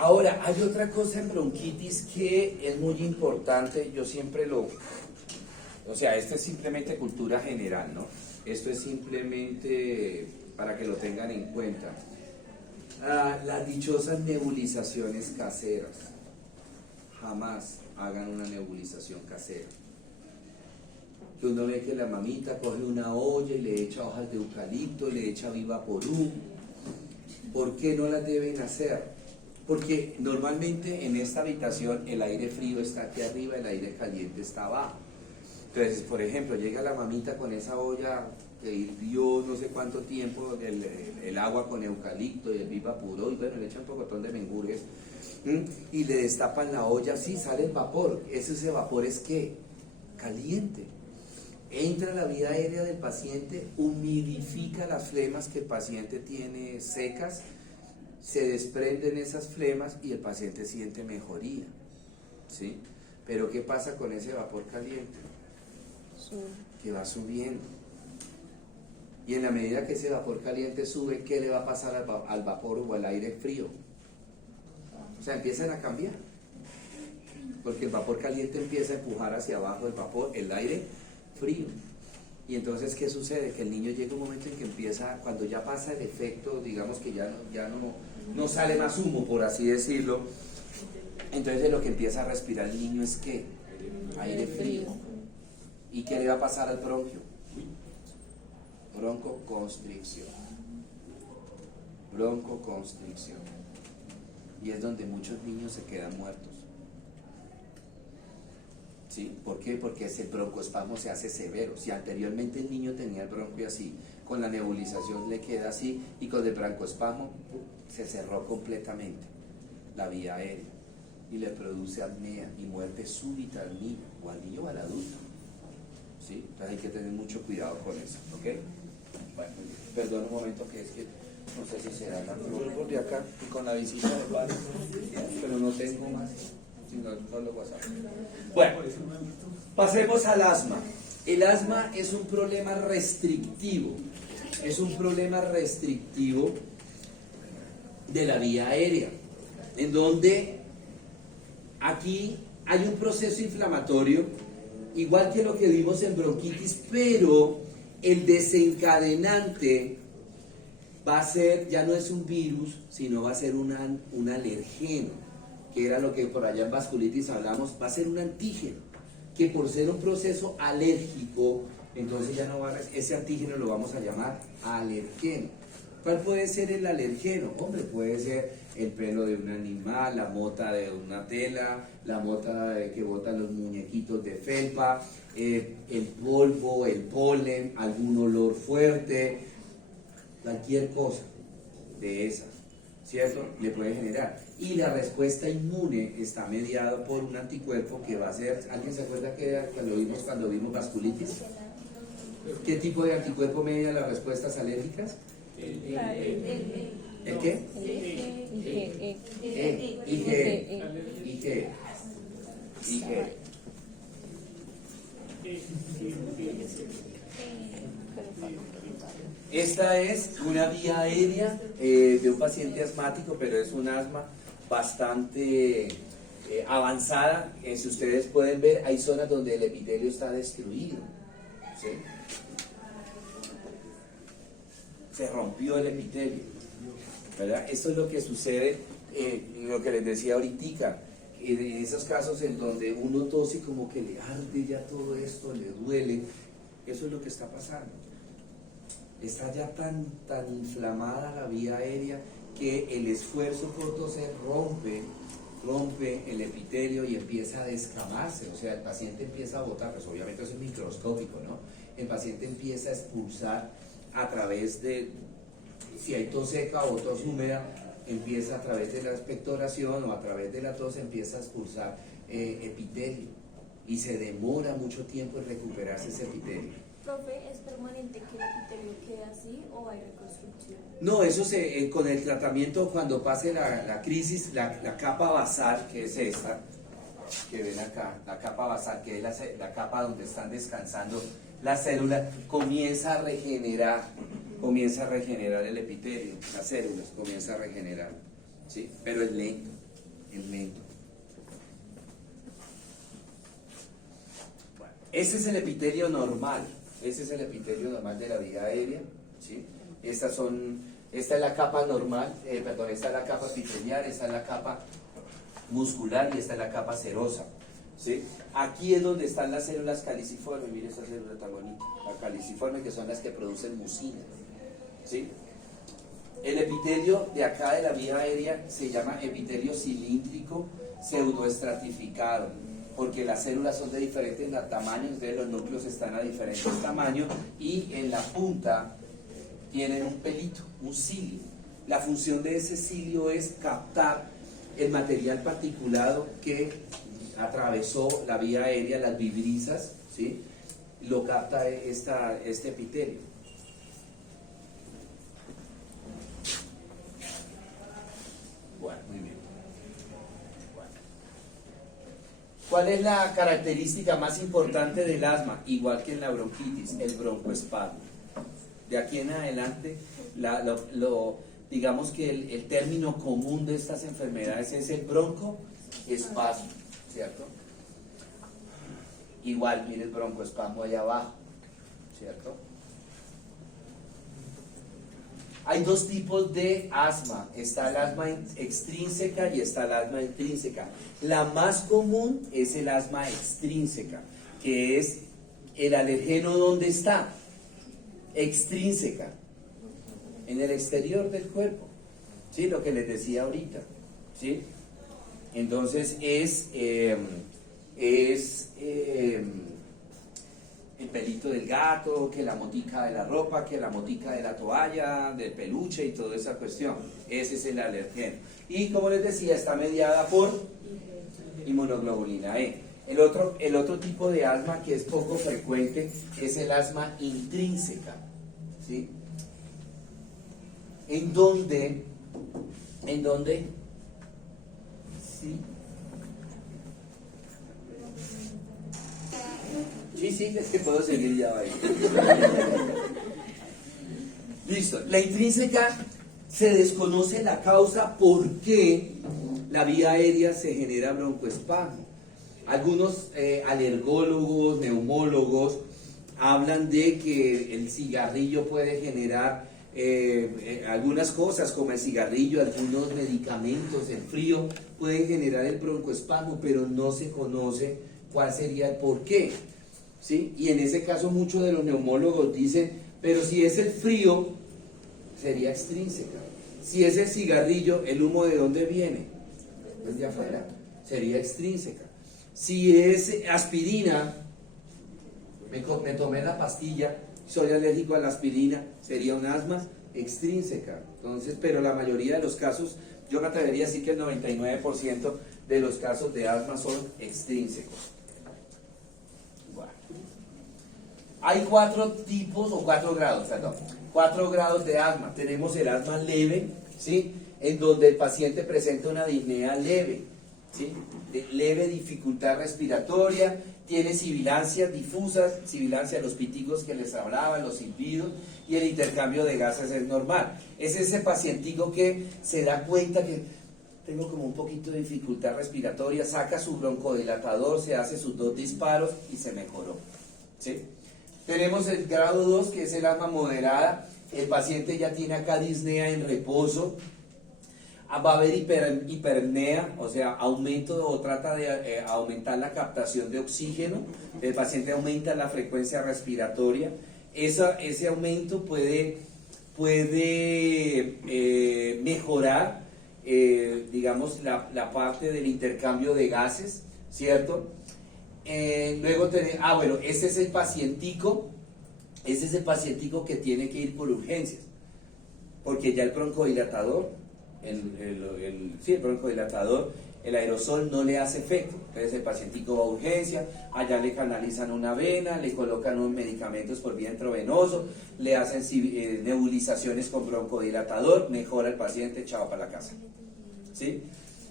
Ahora, hay otra cosa en bronquitis que es muy importante, yo siempre o sea, esto es simplemente cultura general, ¿no? Esto es simplemente para que lo tengan en cuenta. Las dichosas nebulizaciones caseras. Jamás hagan una nebulización casera. Que uno ve que la mamita coge una olla y le echa hojas de eucalipto, y le echa vivaporú. ¿Por qué no las deben hacer? Porque normalmente en esta habitación el aire frío está aquí arriba, el aire caliente está abajo. Entonces, por ejemplo, llega la mamita con esa olla que hirvió no sé cuánto tiempo, el agua con eucalipto y el vivapuró, y bueno, le echan un pocotón de mengures, y le destapan la olla, sí, sale el vapor. Ese vapor es ¿qué? Caliente. Entra a la vía aérea del paciente, humidifica las flemas que el paciente tiene secas, se desprenden esas flemas y el paciente siente mejoría, ¿sí? Pero ¿qué pasa con ese vapor caliente? Que va subiendo. Y en la medida que ese vapor caliente sube, ¿qué le va a pasar al vapor o al aire frío? O sea, empiezan a cambiar. Porque el vapor caliente empieza a empujar hacia abajo el aire frío. Y entonces, ¿qué sucede? Que el niño llega un momento en que empieza, cuando ya pasa el efecto, digamos que ya no sale más humo, por así decirlo. Entonces, de lo que empieza a respirar el niño es ¿qué? Aire frío. ¿Y qué le va a pasar al bronquio? Broncoconstricción. Broncoconstricción. Y es donde muchos niños se quedan muertos. ¿Sí? ¿Por qué? Porque ese broncoespasmo se hace severo. Si anteriormente el niño tenía el bronquio así, con la nebulización le queda así, y con el broncoespasmo se cerró completamente la vía aérea y le produce apnea y muerte súbita al niño o al adulto. ¿Sí? Entonces hay que tener mucho cuidado con eso, ¿ok? Bueno, perdón un momento, que es que no sé si será la flor de acá y con la visita de padre, pero no tengo más, si no lo WhatsApp. Bueno, pasemos al asma. El asma es un problema restrictivo, de la vía aérea, en donde aquí hay un proceso inflamatorio, igual que lo que vimos en bronquitis, pero el desencadenante va a ser, ya no es un virus, sino va a ser un alergeno, que era lo que por allá en vasculitis hablamos, va a ser un antígeno, que por ser un proceso alérgico, entonces ya no va a, ese antígeno lo vamos a llamar alergeno. ¿Cuál puede ser el alergeno? Hombre, puede ser el pelo de un animal, la mota de una tela, la mota que botan los muñequitos de felpa, el polvo, el polen, algún olor fuerte, cualquier cosa de esas, ¿cierto? Le puede generar. Y la respuesta inmune está mediada por un anticuerpo que va a ser, ¿alguien se acuerda que lo vimos cuando vimos vasculitis? ¿Qué tipo de anticuerpo media las respuestas alérgicas? ¿El qué? IgE. Esta es una vía aérea de un paciente asmático, pero es un asma bastante avanzada. Si ustedes pueden ver, hay zonas donde el epitelio está destruido, ¿sí? Se rompió el epitelio, ¿verdad? Esto es lo que sucede, lo que les decía ahorita, en esos casos en donde uno tose y como que le arde ya todo esto, le duele, eso es lo que está pasando. Está ya tan inflamada la vía aérea que el esfuerzo por toser rompe el epitelio y empieza a descamarse, o sea, el paciente empieza a botar, pues obviamente eso es microscópico, ¿no? El paciente empieza a expulsar a través de, si hay tos seca o tos húmeda, empieza a través de la expectoración o a través de la tos, empieza a expulsar epitelio y se demora mucho tiempo en recuperarse ese epitelio. Profe, ¿es permanente que el epitelio quede así o hay reconstrucción? No, eso con el tratamiento, cuando pase la crisis, la capa basal, que es esta, que ven acá, la capa basal, que es la capa donde están descansando las células, comienza a regenerar el epitelio, las células comienza a regenerar, ¿sí? Pero es lento. el mento. Bueno, ese es el epitelio normal. Ese es el epitelio normal de la vía aérea, ¿sí? Esta es la capa normal, esta es la capa epitelial, esta es la capa muscular y esta es la capa serosa, ¿sí? Aquí es donde están las células caliciformes. Mire esta célula tan bonita, la caliciforme, que son las que producen mucina, ¿sí? El epitelio de acá de la vía aérea se llama epitelio cilíndrico pseudoestratificado, porque las células son de diferentes tamaños, entonces los núcleos están a diferentes tamaños y en la punta tienen un pelito, un cilio. La función de ese cilio es captar el material particulado que atravesó la vía aérea, las vibrisas, ¿sí? Lo capta este epitelio. Bueno, muy bien. Bueno. ¿Cuál es la característica más importante del asma? Igual que en la bronquitis, el broncoespasmo. De aquí en adelante, digamos que el término común de estas enfermedades es el broncoespasmo, ¿cierto? Igual, mire el broncoespasmo allá abajo, ¿cierto? Hay dos tipos de asma, está el asma extrínseca y está el asma intrínseca. La más común es el asma extrínseca, que es el alergeno. ¿Dónde está? Extrínseca, en el exterior del cuerpo, ¿sí? Lo que les decía ahorita, ¿sí? Entonces es el pelito del gato, que la motica de la ropa, que la motica de la toalla, del peluche y toda esa cuestión. Ese es el alergeno. Y como les decía, está mediada por inmunoglobulina E. El otro tipo de asma que es poco frecuente es el asma intrínseca, ¿sí? ¿En dónde? Sí. Sí, es que puedo seguir ya ahí. Listo. La intrínseca se desconoce la causa por qué la vía aérea se genera broncoespasmo. Algunos alergólogos, neumólogos, hablan de que el cigarrillo puede generar algunas cosas, como el cigarrillo, algunos medicamentos, el frío, pueden generar el broncoespasmo, pero no se conoce cuál sería el porqué, ¿sí? Y en ese caso muchos de los neumólogos dicen, pero si es el frío, sería extrínseca. Si es el cigarrillo, ¿el humo de dónde viene? Desde afuera, sería extrínseca. Si es aspirina, me tomé la pastilla, soy alérgico a la aspirina, sería un asma extrínseca. Entonces, pero la mayoría de los casos, yo me atrevería a decir que el 99% de los casos de asma son extrínsecos. Bueno. Hay 4 tipos, o 4 grados, perdón, 4 grados de asma. Tenemos el asma leve, ¿sí? En donde el paciente presenta una disnea leve, ¿sí? Leve dificultad respiratoria, tiene sibilancias difusas, sibilancia, los piticos que les hablaba, los silbidos, y el intercambio de gases es normal. Es ese pacientico que se da cuenta que tengo como un poquito de dificultad respiratoria, saca su broncodilatador, se hace sus 2 disparos y se mejoró, ¿sí? Tenemos el grado 2, que es el asma moderada. El paciente ya tiene acá disnea en reposo, va a haber hiperpnea, o sea, aumento o trata de aumentar la captación de oxígeno. El paciente aumenta la frecuencia respiratoria. Ese aumento puede mejorar, digamos, la parte del intercambio de gases, ¿cierto? Luego tenemos, bueno, ese es el pacientico que tiene que ir por urgencias, porque ya el broncodilatador, el broncodilatador, el aerosol no le hace efecto. Entonces el pacientico va a urgencia, allá le canalizan una vena, le colocan unos medicamentos por vía intravenoso, le hacen nebulizaciones con broncodilatador, mejora el paciente, chao para la casa, ¿sí?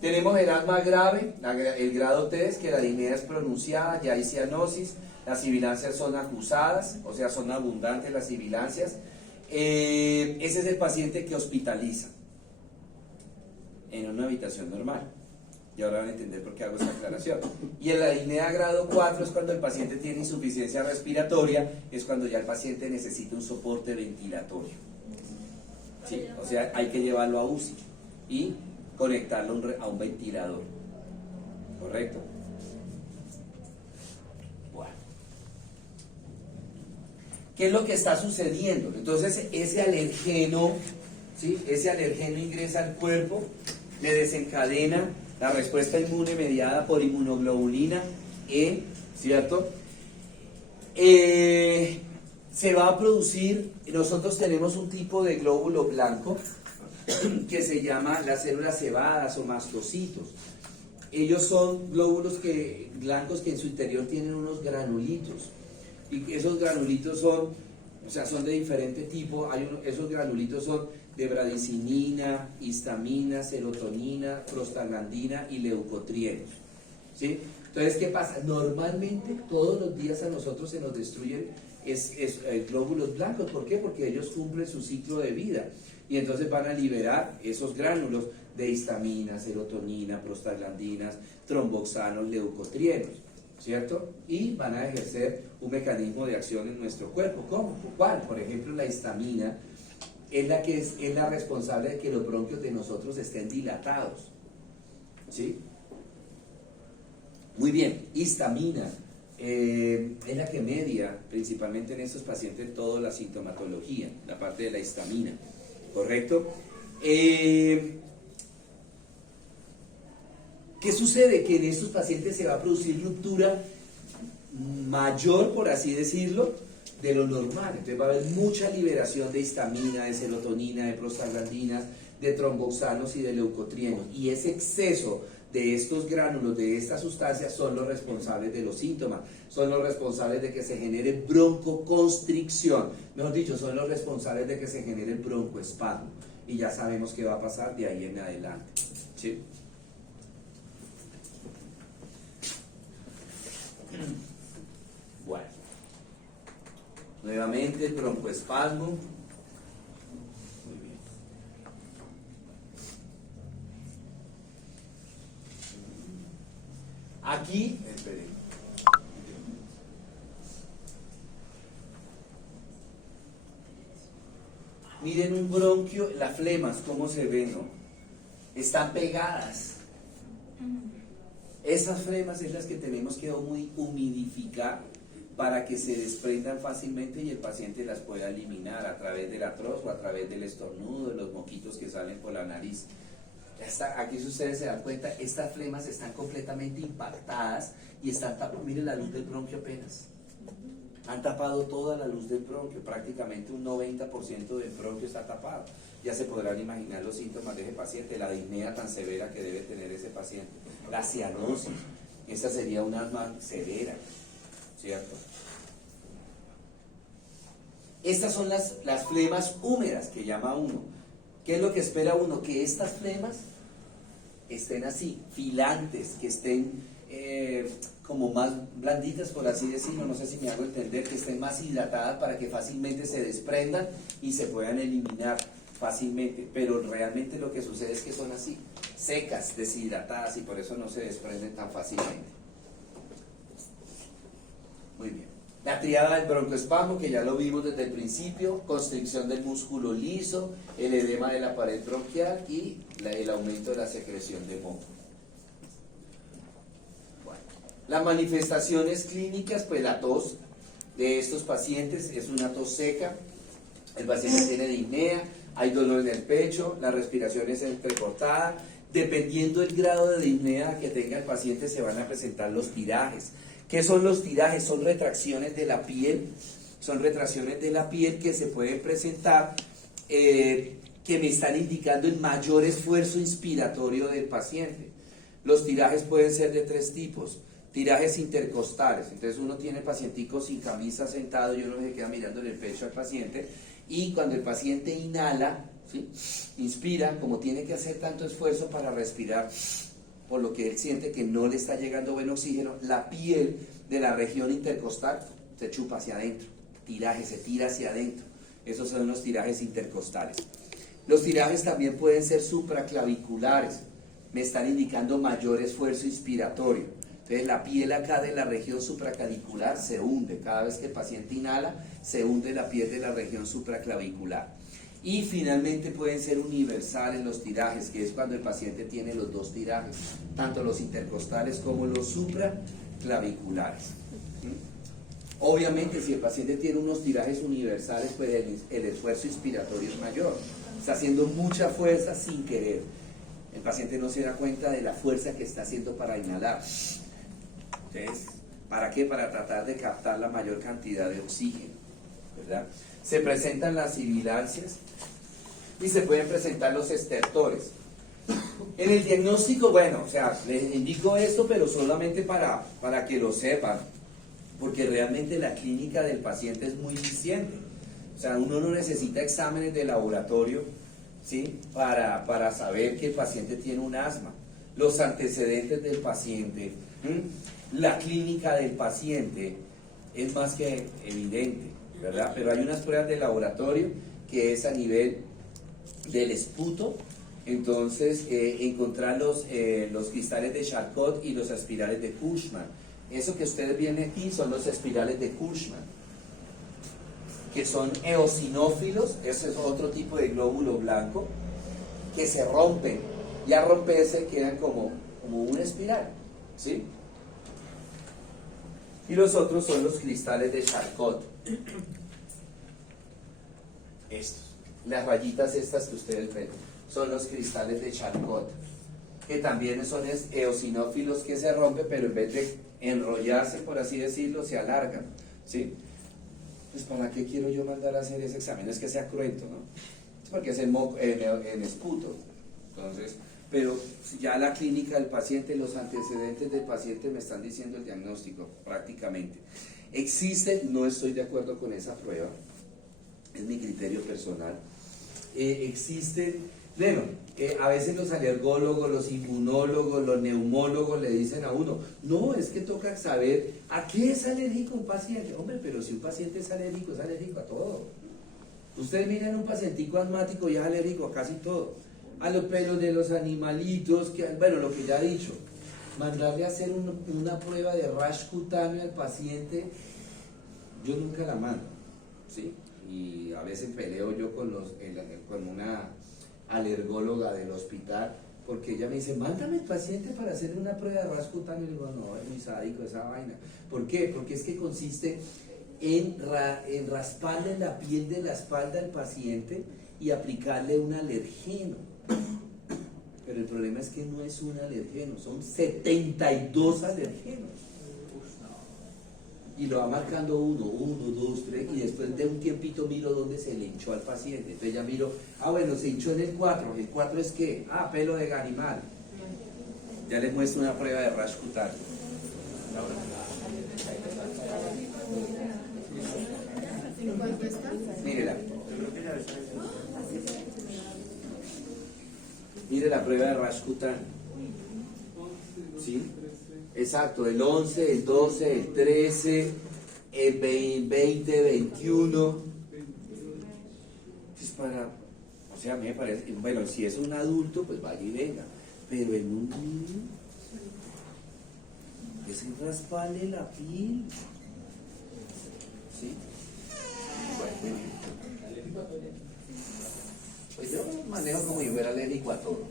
Tenemos el asma grave, el grado 3, que la disnea es pronunciada, ya hay cianosis, las sibilancias son acusadas, o sea, son abundantes las sibilancias. Ese es el paciente que hospitaliza en una habitación normal. Y ahora van a entender por qué hago esta aclaración. Y en la disnea grado 4 es cuando el paciente tiene insuficiencia respiratoria, es cuando ya el paciente necesita un soporte ventilatorio. ¿Sí? O sea, hay que llevarlo a UCI y conectarlo a un ventilador. ¿Correcto? Bueno. ¿Qué es lo que está sucediendo? Entonces, ese alergeno, ¿sí? Ese alergeno ingresa al cuerpo, le desencadena la respuesta inmune mediada por inmunoglobulina E, ¿cierto? Se va a producir, nosotros tenemos un tipo de glóbulo blanco que se llama las células cebadas o mastocitos. Ellos son glóbulos blancos que en su interior tienen unos granulitos. Y esos granulitos son de diferente tipo. Esos granulitos son de bradicinina, histamina, serotonina, prostaglandina y leucotrienos. ¿Sí? Entonces, ¿qué pasa? Normalmente todos los días a nosotros se nos destruyen glóbulos blancos. ¿Por qué? Porque ellos cumplen su ciclo de vida y entonces van a liberar esos gránulos de histamina, serotonina, prostaglandinas, tromboxanos, leucotrienos, ¿cierto? Y van a ejercer un mecanismo de acción en nuestro cuerpo. ¿Cómo? ¿Cuál? Por ejemplo, la histamina es la responsable de que los bronquios de nosotros estén dilatados, ¿sí? Muy bien, histamina es la que media principalmente en estos pacientes toda la sintomatología, la parte de la histamina, ¿correcto? ¿Qué sucede? Que en estos pacientes se va a producir ruptura mayor, por así decirlo, de lo normal. Entonces va a haber mucha liberación de histamina, de serotonina, de prostaglandinas, de tromboxanos y de leucotrienos. Y ese exceso de estos gránulos, de estas sustancias, son los responsables de los síntomas, son los responsables de que se genere broncoconstricción, mejor dicho, son los responsables de que se genere broncoespasmo, y ya sabemos qué va a pasar de ahí en adelante, ¿sí? Bueno, nuevamente el broncoespasmo. Aquí, esperen. Miren un bronquio, las flemas, cómo se ven, ¿no? Están pegadas. Esas flemas es las que tenemos que humidificar para que se desprendan fácilmente y el paciente las pueda eliminar a través del atroz o a través del estornudo, de los moquitos que salen por la nariz. Aquí, si ustedes se dan cuenta, estas flemas están completamente impactadas y están tapando. Miren la luz del bronquio apenas. Han tapado toda la luz del bronquio, prácticamente un 90% del bronquio está tapado. Ya se podrán imaginar los síntomas de ese paciente, la disnea tan severa que debe tener ese paciente, la cianosis, esta sería un asma severa, ¿cierto? Estas son las flemas húmedas que llama uno. ¿Qué es lo que espera uno? Que estas flemas estén así, filantes, que estén como más blanditas, por así decirlo, no sé si me hago entender, que estén más hidratadas para que fácilmente se desprendan y se puedan eliminar fácilmente, pero realmente lo que sucede es que son así, secas, deshidratadas, y por eso no se desprenden tan fácilmente. Muy bien. La triada del broncoespasmo, que ya lo vimos desde el principio, constricción del músculo liso, el edema de la pared bronquial y el aumento de la secreción de moco. Bueno, las manifestaciones clínicas, pues la tos de estos pacientes es una tos seca, el paciente tiene disnea, hay dolor en el pecho, la respiración es entrecortada. Dependiendo del grado de disnea que tenga el paciente, se van a presentar los tirajes. ¿Qué son los tirajes? Son retracciones de la piel, que se pueden presentar, que me están indicando el mayor esfuerzo inspiratorio del paciente. Los tirajes pueden ser de tres tipos. Tirajes intercostales, entonces uno tiene el pacientico sin camisa sentado y uno se queda mirando en el pecho al paciente, y cuando el paciente inhala, ¿sí?, inspira, como tiene que hacer tanto esfuerzo para respirar, por lo que él siente que no le está llegando buen oxígeno, la piel de la región intercostal se chupa hacia adentro, tiraje, se tira hacia adentro. Esos son los tirajes intercostales. Los tirajes también pueden ser supraclaviculares, me están indicando mayor esfuerzo inspiratorio. Entonces la piel acá de la región supraclavicular se hunde. Cada vez que el paciente inhala, se hunde la piel de la región supraclavicular. Y finalmente pueden ser universales los tirajes, que es cuando el paciente tiene los dos tirajes, tanto los intercostales como los supraclaviculares. Obviamente, si el paciente tiene unos tirajes universales, pues el esfuerzo inspiratorio es mayor. Está haciendo mucha fuerza sin querer. El paciente no se da cuenta de la fuerza que está haciendo para inhalar. Entonces, ¿para qué? Para tratar de captar la mayor cantidad de oxígeno, ¿verdad? Se presentan las sibilancias y se pueden presentar los estertores. En el diagnóstico, bueno, o sea, les indico esto, pero solamente para que lo sepan, porque realmente la clínica del paciente es muy eficiente. O sea, uno no necesita exámenes de laboratorio, ¿sí? Para saber que el paciente tiene un asma. Los antecedentes del paciente, la clínica del paciente es más que evidente, ¿verdad? Pero hay unas pruebas de laboratorio que es a nivel del esputo. Entonces, encontrar los cristales de Charcot y los espirales de Cushman. Eso que ustedes ven aquí son los espirales de Cushman, que son eosinófilos. Ese es otro tipo de glóbulo blanco que se rompen, y al romperse quedan como una espiral, ¿sí? Y los otros son los cristales de Charcot. Estos, las rayitas que ustedes ven, son los cristales de Charcot, que también son eosinófilos que se rompen, pero en vez de enrollarse, por así decirlo, se alargan, ¿sí? Pues ¿para qué quiero yo mandar a hacer ese examen? No es que sea cruento, ¿no? Es porque es en esputo. Entonces, pero ya la clínica del paciente, los antecedentes del paciente me están diciendo el diagnóstico prácticamente. Existe, no estoy de acuerdo con esa prueba, es mi criterio personal. Existen, bueno, a veces los alergólogos, los inmunólogos, los neumólogos le dicen a uno, no, es que toca saber a qué es alérgico un paciente. Hombre, pero si un paciente es alérgico a todo. Ustedes miran un pacientico asmático y es alérgico a casi todo. A los pelos de los animalitos, bueno, lo que ya he dicho, mandarle a hacer una prueba de rash cutáneo al paciente, yo nunca la mando, ¿sí? Y a veces peleo yo con una alergóloga del hospital, porque ella me dice, mándame el paciente para hacerle una prueba de rash cutáneo. Y digo, no, es muy sádico esa vaina. ¿Por qué? Porque es que consiste en rasparle la piel de la espalda al paciente y aplicarle un alergeno. Pero el problema es que no es un alergeno, son 72 alergenos. Y lo va marcando uno, dos, tres, y después de un tiempito miro dónde se le hinchó al paciente. Entonces ya miro, bueno, se hinchó en el 4. ¿El 4 es qué? Pelo de animal. Ya les muestro una prueba de rash cutáneo. Mírela. Mire la prueba de rash cutáneo. ¿Sí? Exacto, el 11, el 12, el 13, el 20, 21. Es para, o sea, a mí me parece, bueno, si es un adulto, pues vaya y venga. Pero en un niño, es rasparle la piel. ¿Sí? Bueno, pues yo manejo como si fuera alérgico a todo.